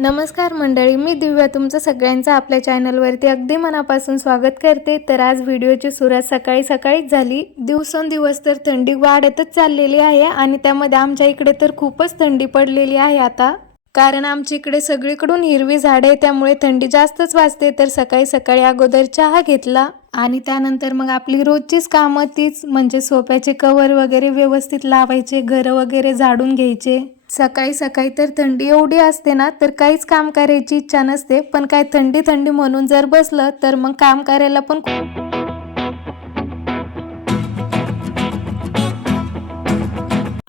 नमस्कार मंडळी, मी दिव्या तुमचं सगळ्यांचं आपल्या चॅनलवरती अगदी मनापासून स्वागत करते। तर आज व्हिडिओची सुरुवात सकाळी सकाळीच झाली। दिवसेंदिवस तर थंडी वाढतच चाललेली आहे आणि त्यामध्ये आमच्या इकडे तर खूपच थंडी पडलेली आहे आता, कारण आमच्या इकडे सगळीकडून हिरवी झाडे आहे, त्यामुळे थंडी जास्तच वाजते। तर सकाळी सकाळी अगोदर चहा घेतला आणि त्यानंतर मग आपली रोजचीच कामं तीच म्हणजे सोफ्याचे कव्हर वगैरे व्यवस्थित लावायचे, घर वगैरे झाडून घ्यायचे। सकाळी सकाळी तर थंडी एवढी असते ना, तर काहीच काम करायची इच्छा नसते, पण काय थंडी थंडी म्हणून जर बसलं तर मग काम करायला पण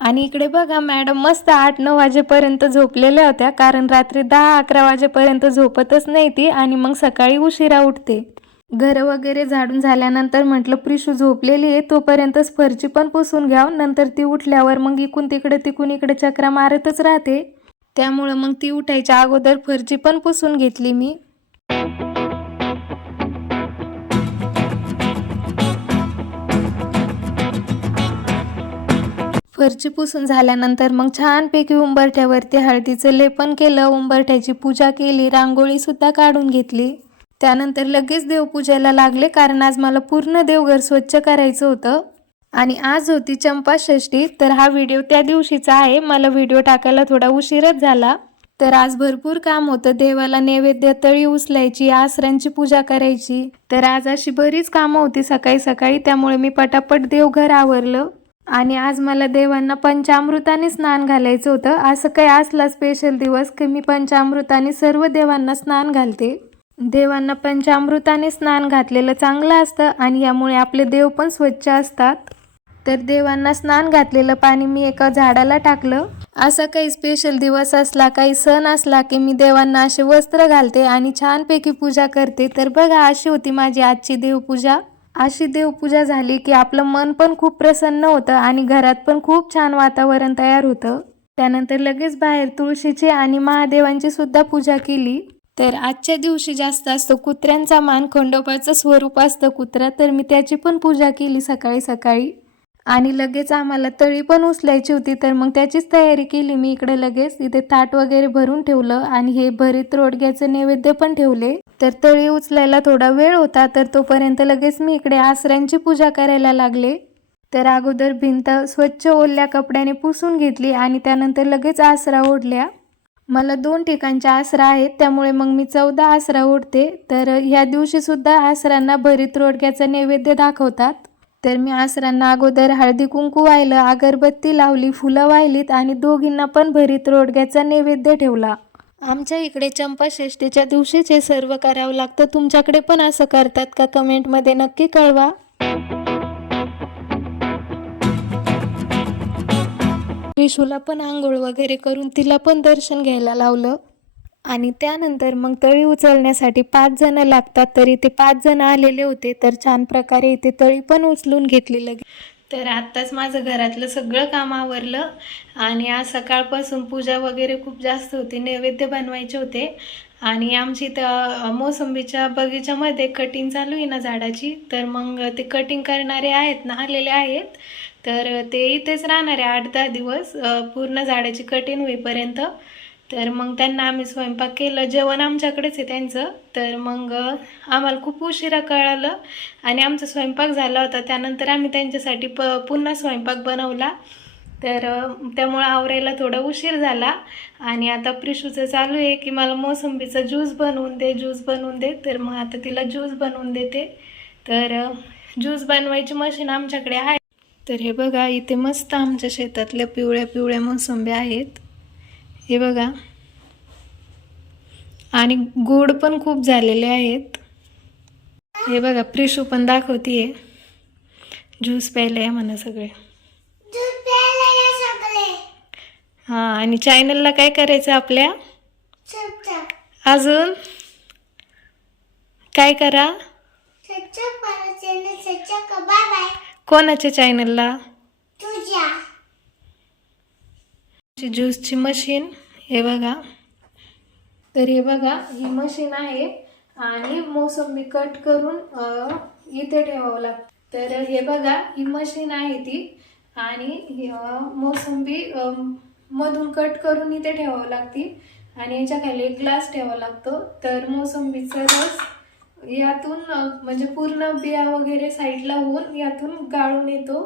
आणि इकडे बघा मॅडम मस्त 8-9 वाजेपर्यंत झोपलेल्या होत्या, कारण रात्री 10-11 वाजेपर्यंत झोपतच नाही ती आणि मग सकाळी उशिरा उठते। घर वगैरे झाडून झाल्यानंतर म्हटलं प्रिशू झोपलेली आहे तोपर्यंतच फरची पण पुसून घ्याव, नंतर ती उठल्यावर मग इकडून तिकडे चक्रा मारतच राहते, त्यामुळे मग ती उठायच्या अगोदर फरची पण पुसून घेतली मी। फरची पुसून झाल्यानंतर मग छानपैकी उंबरठ्यावरती हळदीचं लेपन केलं, उंबरठ्याची पूजा केली, रांगोळी सुद्धा काढून घेतली। त्यानंतर लगेच देवपूजेला लागले, कारण आज मला पूर्ण देवघर स्वच्छ करायचं होतं आणि आज होती चंपाषष्ठी। तर हा व्हिडिओ त्या दिवशीचा आहे, मला व्हिडिओ टाकायला थोडा उशीरच झाला। तर आज भरपूर काम होतं, देवाला नैवेद्य तळी उचलायची, आसरांची पूजा करायची, तर आज अशी बरीच कामं होती सकाळी सकाळी, त्यामुळे मी पटापट देवघर आवरलं। आणि आज मला देवांना पंचामृताने स्नान घालायचं होतं। असं काही असला स्पेशल दिवस की मी पंचामृताने सर्व देवांना स्नान घालते। देवांना पंचामृताने स्नान घातलेलं चांगलं असतं आणि यामुळे आपले देव पण स्वच्छ असतात। तर देवांना स्नान घातलेलं पाणी मी एका झाडाला टाकलं। असा काही स्पेशल दिवस असला, काही सण असला की मी देवांना असे वस्त्र घालते आणि छानपैकी पूजा करते। तर बघा अशी होती माझी आजची देवपूजा। अशी देवपूजा झाली की आपलं मन पण खूप प्रसन्न होतं आणि घरात पण खूप छान वातावरण तयार होतं। त्यानंतर लगेच बाहेर तुळशीची आणि महादेवांची सुद्धा पूजा केली। तर आजच्या दिवशी जास्त असतो कुत्र्यांचा मान, खंडोबाचं स्वरूप असतं कुत्रा, तर मी त्याची पण पूजा केली सकाळी सकाळी। आणि लगेच आम्हाला तळी पण उचलायची होती, तर मग त्याचीच तयारी केली मी। इकडे लगेच इथे ताट वगैरे भरून ठेवलं आणि हे भरीत रोडग्याचे नैवेद्य पण ठेवले। तर तळी उचलायला थोडा वेळ होता, तर तोपर्यंत लगेच मी इकडे आसऱ्यांची पूजा करायला लागले। तर अगोदर भिंत स्वच्छ ओल्या कपड्याने पुसून घेतली आणि त्यानंतर लगेच आसरा ओढल्या। मला 2 ठिकाणच्या आसरा आहेत, त्यामुळे मग मी 14 आसरा ओढते। तर ह्या दिवशी सुद्धा आसरांना भरीत रोडग्याचा नैवेद्य दाखवतात। तर मी आसरांना अगोदर हळदी कुंकू वाहिलं, अगरबत्ती लावली, फुलं वाहिलीत आणि दोघींना पण भरीत रोडग्याचा नैवेद्य ठेवला। आमच्या इकडे चंपाषष्ठीच्या दिवशीच हे सर्व करावं लागतं, तुमच्याकडे पण असं करतात का कमेंटमध्ये नक्की कळवा। विशूला पण आंघोळ वगैरे करून तिला पण दर्शन घ्यायला लावलं आणि त्यानंतर मग तळी उचलण्यासाठी 5 जण लागतात, तरी ते 5 जण आलेले होते। तर छान प्रकारे इथे तळी पण उचलून घेतली लगे। तर आत्ताच माझं घरातलं सगळं काम आवरलं आणि आज सकाळपासून पूजा वगैरे खूप जास्त होती, नैवेद्य बनवायचे होते। आणि आमची इथं मोसंबीच्या बगीच्यामध्ये कटिंग चालू आहे ना झाडाची, तर मग ते कटिंग करणारे आहेत ना आलेले आहेत, तर ते इथेच राहणार आहे 8-10 दिवस पूर्ण झाडाची कटिंग होईपर्यंत। तर मग त्यांना आम्ही स्वयंपाक केलं, जेवण आमच्याकडेच आहे त्यांचं। तर मग आम्हाला खूप उशिरा कळालं आणि आमचा स्वयंपाक झाला होता, त्यानंतर आम्ही त्यांच्यासाठी पुन्हा स्वयंपाक बनवला। तर त्यामुळे आवरायला थोडा उशीर झाला आणि आता प्रिशूचं चालू आहे की मला मोसंबीचा ज्यूस बनवून दे, तर मग आता तिला ज्यूस बनवून देते। तर ज्यूस बनवायची मशीन आमच्याकडे आहे। तर हे बघा इथे मस्त आमच्या शेतातल्या पिवळ्या पिवळ्या मोसंब्या आहेत, हे बघा, आणि गोड पण खूप झालेले आहेत। हे बघा प्रिशू पण दाखवतीये ज्यूस प्यायला म्हणा सगळे। हां, आणि चॅनलला काय करायचं आपल्या, अजून काय करा, कोणाच्या चॅनलला, ज्यूसची मशीन, हे बघा। तर हे बघा ही मशीन आहे आणि मोसंबी कट करून इथे ठेवावं लागतं। तर हे बघा ही मशीन आहे ती, आणि मोसंबी मधून कट करून इथे ठेवावं लागते आणि याच्या खाली एक ग्लास ठेवावा लागतो. तर मोसंबीचा रस यातून म्हणजे पूर्ण बिया वगैरे साईडला होऊन यातून गाळून येतो.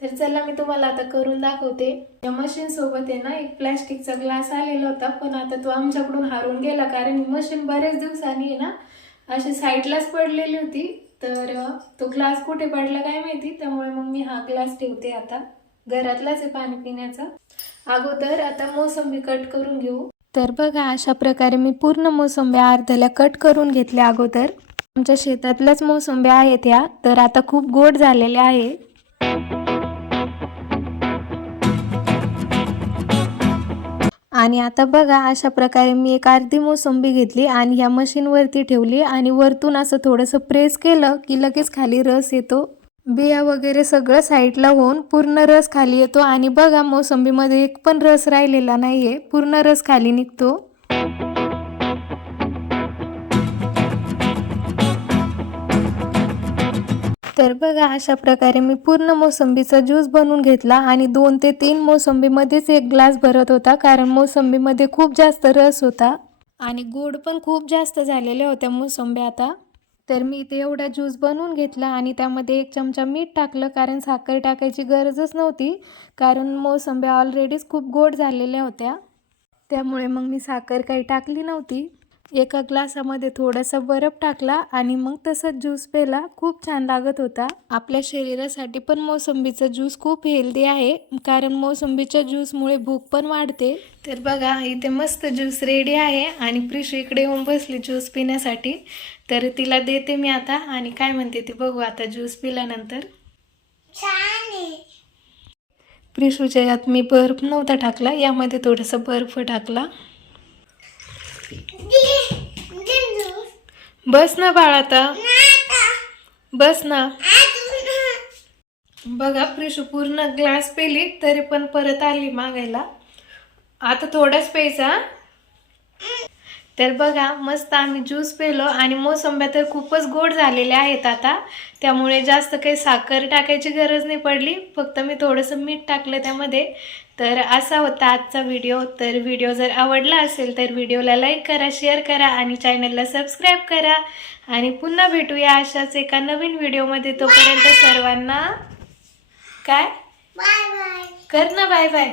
तर चला मी तुम्हाला आता करून दाखवते. या मशीन सोबत आहे ना एक प्लॅस्टिकचा ग्लास आलेला होता, पण आता तो आमच्याकडून हारून गेला कारण ही मशीन बरेच दिवसांनी आहे ना अशी साईडलाच पडलेली होती. तर तो ग्लास कुठे पडला काय माहिती, त्यामुळे मग मी हा ग्लास ठेवते. आता घरातलाच आहे पाणी पिण्याचा. अगोदर आता मोसंबी कट करून घेऊ. तर बघा अशा प्रकारे मी पूर्ण मोसंब्या अर्ध्याला कट करून घेतल्या अगोदर. आमच्या शेतातल्याच मोसंब्या आहेत या, तर आता खूप गोड झालेल्या आहे. आणि आता बघा अशा प्रकारे मी एक अर्धी मोसंबी घेतली आणि ह्या मशीनवरती ठेवली आणि वरतून असं थोडंसं प्रेस केलं की लगेच खाली रस येतो. बिया वगैरे सगळं साईडला होऊन पूर्ण रस खाली येतो. आणि बघा मोसंबीमध्ये एक पण रस राहिलेला नाहीये, पूर्ण रस खाली निघतो. तर बघा अशा प्रकारे मी पूर्ण मोसंबीचा ज्यूस बनवून घेतला आणि 2 ते 3 मोसंबीमध्येच एक ग्लास भरत होता, कारण मोसंबीमध्ये खूप जास्त रस होता आणि गोड पण खूप जास्त झालेल्या होत्या मोसंब्या आता. तर मी इथे एवढा ज्यूस बनवून घेतला आणि त्यामध्ये 1 चमचा मीठ टाकलं, कारण साखर टाकायची गरजच नव्हती, कारण मोसंब्या ऑलरेडीच खूप गोड झालेल्या होत्या. त्यामुळे मग मी साखर काही टाकली नव्हती. एका ग्लासामध्ये थोडासा बर्फ टाकला आणि मग तसंच ज्यूस प्यायला. खूप छान लागत होता. आपल्या शरीरासाठी पण मोसंबीचा ज्यूस खूप हेल्दी आहे, कारण मोसंबीच्या ज्यूसमुळे भूक पण वाढते. तर बघा इथे मस्त ज्यूस रेडी आहे आणि प्रिशू इकडे येऊन बसली ज्यूस पिण्यासाठी. तर तिला देते मी आता आणि काय म्हणते ती बघू आता ज्यूस पिल्यानंतर. प्रिशूच्या यात मी बर्फ नव्हता टाकला, यामध्ये थोडासा बर्फ टाकला. बस ना बाळा आता, बस ना. बघा प्रिशू पूर्ण ग्लास पेली तरी पण परत आली मागायला. आता थोडाच प्यायचा. तर बघा मस्त आम्ही ज्यूस पेलो आणि मोसंब्या तर खूपच गोड झालेल्या आहेत आता, त्यामुळे जास्त काही साखर टाकायची गरज नाही पडली, फक्त मी थोडंसं मीठ टाकलं त्यामध्ये. तर असा होता आजचा व्हिडिओ. तर व्हिडिओ जर आवडला असेल तर व्हिडिओला लाईक करा, शेअर करा आणि चॅनलला सबस्क्राईब करा. आणि पुन्हा भेटूया अशाच एका नवीन व्हिडिओमध्ये. तोपर्यंत सर्वांना काय बाय बाय कर ना, बाय बाय.